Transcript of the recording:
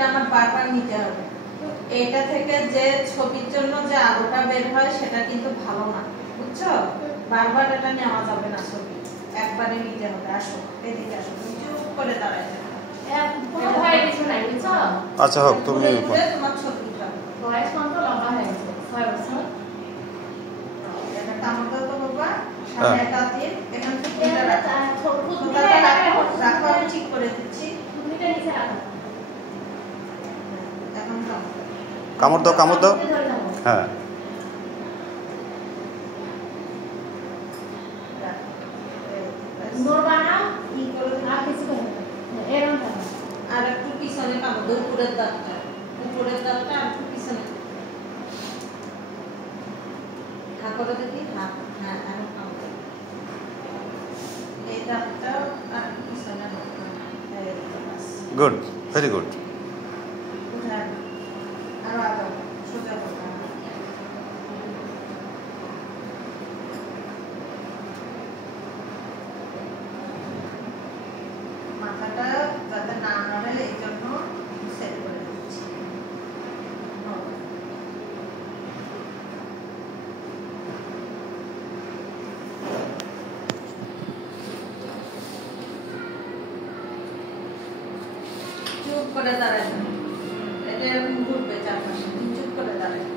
ছবিটা আমার বারবার নিতে হবে। এটা থেকে যে ছবির জন্য যে আলোটা বের হয় সেটা কিন্তু ভালো না, বুঝছো? বারবার এটা নেওয়া যাবে না, ছবি একবারে নিতে হবে। আসো এদিকে আসো, চুপ করে দাঁড়াইতে হবে। আচ্ছা হোক, তুমি তোমার ছবি উঠাবে। বয়স কত লম্বা হয়ে গেছে? 6 বছর। এটা তামাকা তো বাবা সামনে একটা দিয়ে এখান থেকে এটা রাখো, আমি ঠিক করে দিচ্ছি। টুকরিটা নিচে রাখো। এখন কামড় দাও, কামড় দাও। হ্যাঁ, নড়বা না, কি করে আর কিছু করবে না, এরকম থাকো। আর একটু পিছনে কামড় দাও, উপরের দাঁতটা আর একটু পিছনে হ্যাঁ করে দেখি। হ্যাঁ হ্যাঁ, এখন কামড় দাও। এই দাঁতটা আর একটু পিছনে গুড, ভেরি গুড। আরো আগে সোজা করো। মাথাটা যাতে না নড়ে এই জন্য সেট করে দিচ্ছি। চুপ করে দাঁড়াবেন, এটা এরকম ঘুরবে চারপাশে, চুপ করে দাঁড়াবেন।